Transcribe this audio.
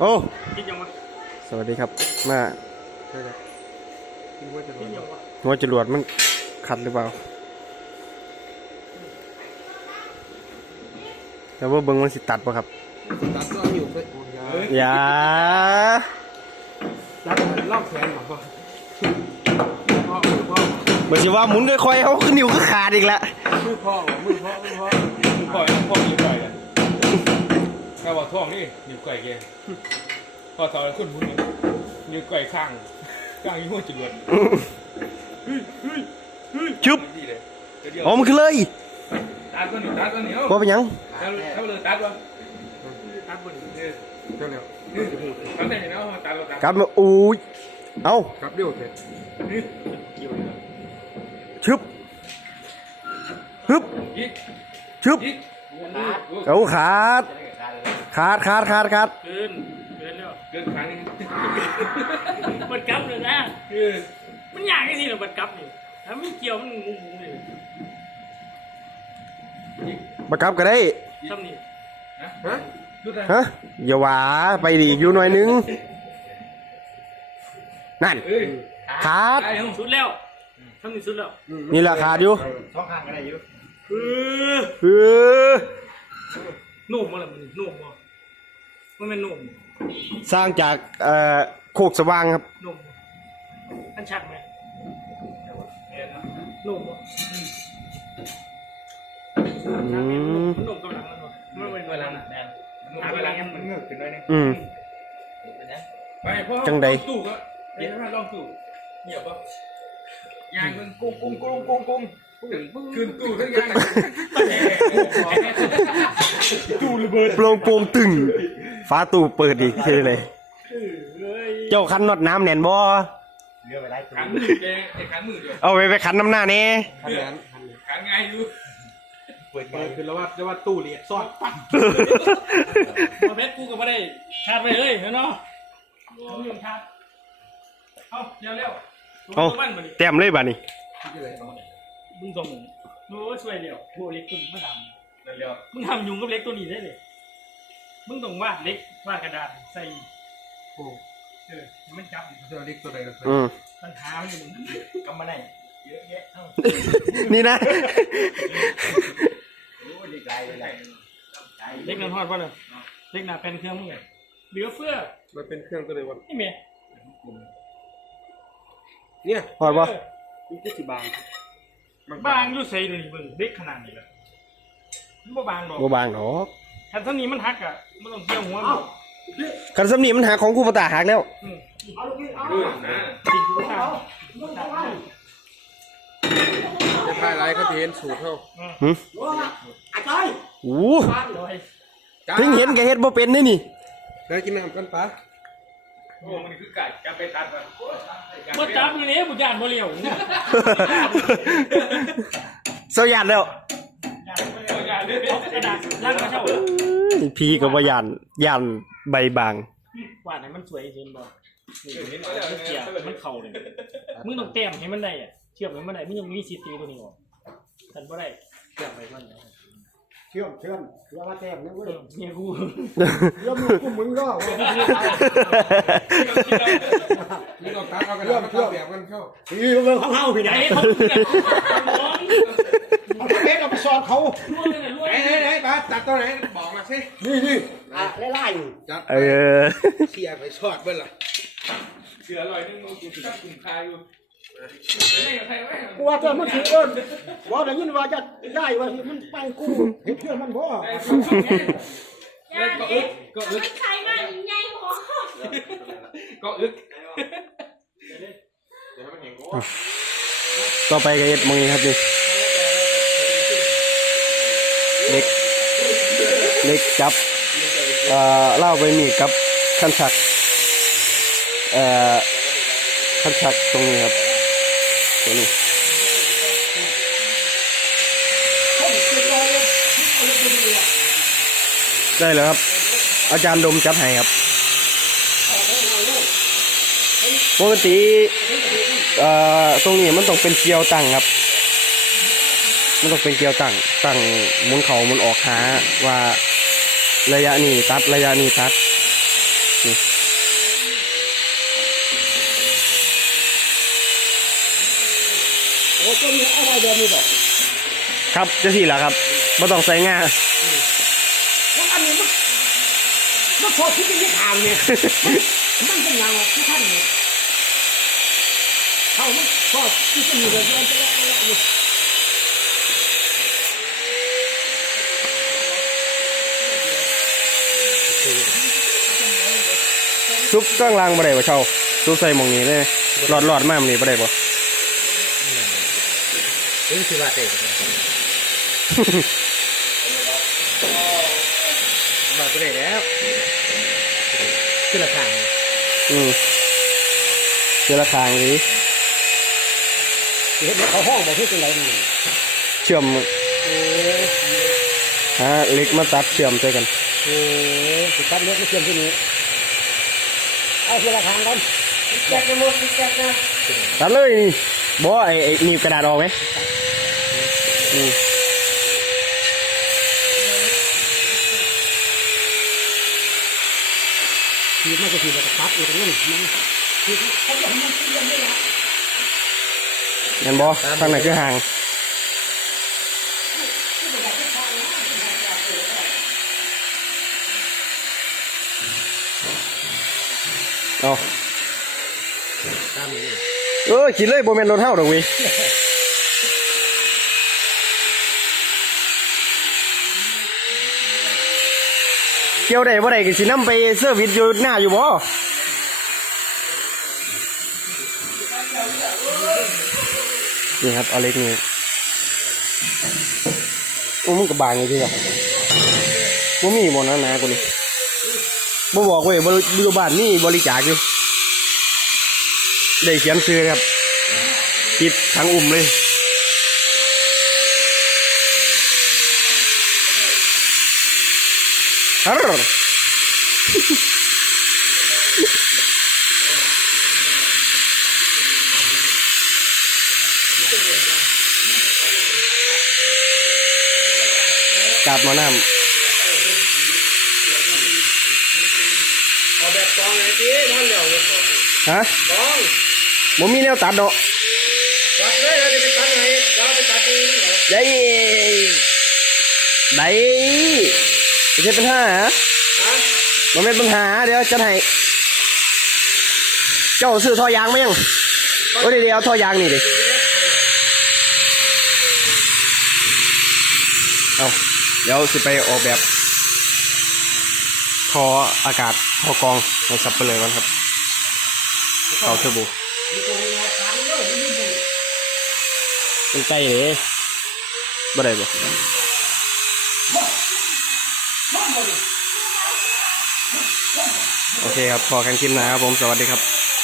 โอ้คิดยังวะสวัสดีครับ มาคิดว่าจะโดนยังวะหัวจรวดมันขัดหรือเปล่าแต่ว่าเบิ้งมันสิตัดป่ะครับ ตัดก็อยู่ไปอย่าตัดรอบแขนหรอพ่อพ่อมือพ่อเหมือนสิว่าหมุนค่อยๆเขาขึ้นนิ้วก็ขาดอีกแล้วมือพ่อมือพ่อมือพ่อปล่อยพวกนิ้วไก่กันถ้า ว่าท้องนี่นิ้วไก่แกพอถอยขึ้นมุนนิ้วไก่ข้างข้างยี่ห้อจรวดชึบดีเลยเดี๋ยวอ๋อมันคือเลยตัดก็หนึ่งตัดก็หนึ่งว่าเป็นหยังตัดเขาเลยตัดวะตัดบนเจ้าเร็วตัดได้เนาะตัดเราตัดกลับมาอู้ยเอ้าครับเร็วเถอะชึบฮึบยิกชึบยิกเอาขาด ขาดขาดขาดขาดเกินเกินแล้วเกินครั้งนึงบัดกลับเลยนะคือมันยากไอ้ที่เราบัดกลับนี่ถ้าไม่เกี่ยวมันงงๆเลยมากลับก็ได้ทำนี่ฮะดูได้ฮะอย่าหวาไปดีกอยู่หน่อยนึงนั่นเอ้ยขาดได้เหรอสุดแล้วทำนี่สุดแล้วนี่แหละขาดอยู่สองข้างก็ได้อยู่เออเออนุ่มมาแล้วมันนุ่มมา มันเป็นนุ่มสร้างจากเอ่อโคกสว่างครับนุ่มอันชัดไหมนุ่มบ่อืมมันนุ่มกำลังมันนุ่มมันเป็นเวลาน่ะหาเวลามันเงือกขึ้นด้วยนี่อืม ไปพ่อจังใด ตู้ก็เดี๋ยวถ้าลองตู้เหี่ยวปะยางมันกุ้งกุ้งกุ้งกุ้งกุ้งขึ้นตู้ทั้งยางตู้ระเบิดโปร่งโปร่งตึง ฟ้าตู้เปิดอีกใช่เลยเฮ้ยเจ้าคันน็อตน้ำแน่นบ่ขันมือแกไอ้ขันมือเดียวเอาไปไปคันน้ำหน้านี่ขันแขนขันง่ายอยู่เปิดคือแล้วว่าจะว่าตู้เรียดซอดปั้นมาเพชรกูก็ไม่ได้ชาร์จไปเลยเนาะมึงยังชาร์จเอาเร็วเร็วเอาบ้านมาดิเต็มเลยบ่านี่มึงส่งโอ้ช่วยเร็วโบเล็กตัวนี้ไม่ทนั่นเดียวำมึงทำยุงกับเล็กตัวนี้ได้เลย มึงต้องวาดเล็กวาดกระดาษใส่โอ้เออให้มันจับอยู่เจ้าเล็กตัวใดกันอืมปัญหามันอยู่มึงกำมาได้เยอะแยะเท่านี่นะเล็กนั่นทอดป่ะเลยเล็กหนาแผ่นเครื่องมึงไงเหลือเฟือมันเป็นเครื่องตัวใดวะไอ้เมย์เนี่ยพอดบ่มันก็สิบางบางอยู่ใส่ดูนี่มึงเล็กขนาดนี้เลยมันบ่บางดอกบ่บางดอก ถ้าเท่านี้มันหักอะมันต้องเกี่ยวหัวมันคันสำนีมันหาของกูประตาหักแล้วอืมเออนะติดกูข้างจะถ่ายไรเขาจะเห็นสูตรเขาหึอาจารย์โอ้ร้อยถึงเห็นก็เฮ็ดบ่เป็นนี่นี่ได้กินน้ำกันปะโอ้มันคือไก่จะไปตัดมันบ่จับอยู่นี่บุญญาณบ่เลี้ยว เสาหยาดแล้ว กระดาษล่างมาเช่าพีกับว่ายันยันใบบาง วาดให้มันสวยเห็นบ่นี่เห็นบ่มันเกี่ยวมันเข่าเลยมึงต้องแต้มให้มันได้อะเชื่อมให้มันได้มึงยังมีสิทธิ์ตีตัวนี้ออกคันบ่ได้เชื่อมไปมันได้เชื่อมเชื่อมเชื่อมว่าแต้มนะเว้ยเออเนี่ยกูเชื่อมมือกูมึงก็ว่านี่เราตัดเอากระดาษมาตัดแบบกันเข้าพี่เมืองของเฮาพี่ไหนไอ้เขาเนี่ยร้องเอาเพชรเอาไปสอนเขาร้องเลยนะร้องไหนไหนไหนปะตัดตัวไหนบอกมาสินี่นี่อะไล่ๆอยู่จัดเออเสียไปชอดเบิ้ลล่ะเสือลอยนึงมันกูตัดกลุ่มคายอยู่ไม่กับใครไม่กูว่าเจ้ามันสิเอิ้นว่าได้ยินว่าจะได้ว่ามันไปกูเห็นเพื่อนมันบ่ก็อึกก็อึกใครมาอีกไงหมอก็อึกต่อไปก็เฮ็ดมึงครับนี่ เล็กจับเล่าไปมีกับคันชักเอ่อคันชักตรงนี้ครับตัวนี้ได้แล้วครับ อาจารย์ดมจับให้ครับปกติเอ่อตรงนี้มันต้องเป็นเกลียวตั้งครับ มันต้องเป็นเกลียวตั้งตั้งมุนเขามุนออกหาว่า ระยะนี้ตัดระยะนี้ตัดนี่โอ้ตัวนี้เอาไว้เดี๋ยวนี้บอกครับจะสี่ละครับไม่ต้องใส่ง่าเพราะอันนี้มันมันพอที่จะยึดทางเนี่ยมันเป็นยังไงที่ท่านเนี่ยเขามันพอที่จะมีเรื่องจะแล้วอยู่ ซุปกลางลางบ่ได้บ่เช่าซุปใส่หมองนี้เลยหลอดหลอดมากมันนี่บ่ได้บ่นี่คือว่าเด็กมาก็ได้แล้วขึ้นราคาอืมเจอละคางนี้เห็นเขาห้องบอกที่เป็นไรนี่เชื่อมโอ้หาเล็กมาตัดเชื่อมใส่กัน โหสุดท้ายเลือกไม่เชื่อมที่นี้เอาทีละทางกันแจกกันหมดแจกกันตัดเลยนี่บ่ไอ้ไอ้หนีบกระดาษออกไหมอืมทีมันก็ทีมันก็ตัดอยู่ตรงนั้นมันทีเขาบอกมัน เชื่อมไม่ละงั้นบ่ทางไหนคือห่างเอาตามนี้เออกินเลยบ่แม่นรถเฮาดอกเว้ยเกี่ยวได้บ่ได้ก็สินำไปเซอร์วิสอยู่หน้าอยู่บ่นี่ครับเอาเล็กนี่โอ้มึงก็บางอยู่ที่อะบ่มีบ่นะนะกูนี่ บ่บอกเว้ยบ่อยู่บ้านนี่บริจาคอยู่ ได้เขียนซื้อครับติดทั้งอุ่มเลยฮัรกลับมาน้เอาแบบกองไงจีท่านเหลียวเลยขอำ ฮะกองผมมีแนวตัดดอกตัดเลยเราจะไปตัดไหนเราไปตัดเองเหรอได้ได้ไม่ใช่ปัญหาฮะฮะมันเป็นปัญหาเดี๋ยวจะให้เจ้าซื้อท่อยางไหมยังโอ้ยเดี๋ยวเอาท่อยางนี่ดิเอาเดี๋ยวสิไปออกแบบท่ออากาศ ท่อกรองให้ซับไปเลยกันครับเขาเทอร์โบเป็นใจเลยบ่ได้บ่โอเคครับพอกันคลิปหนะครับผม สวัสดีครับ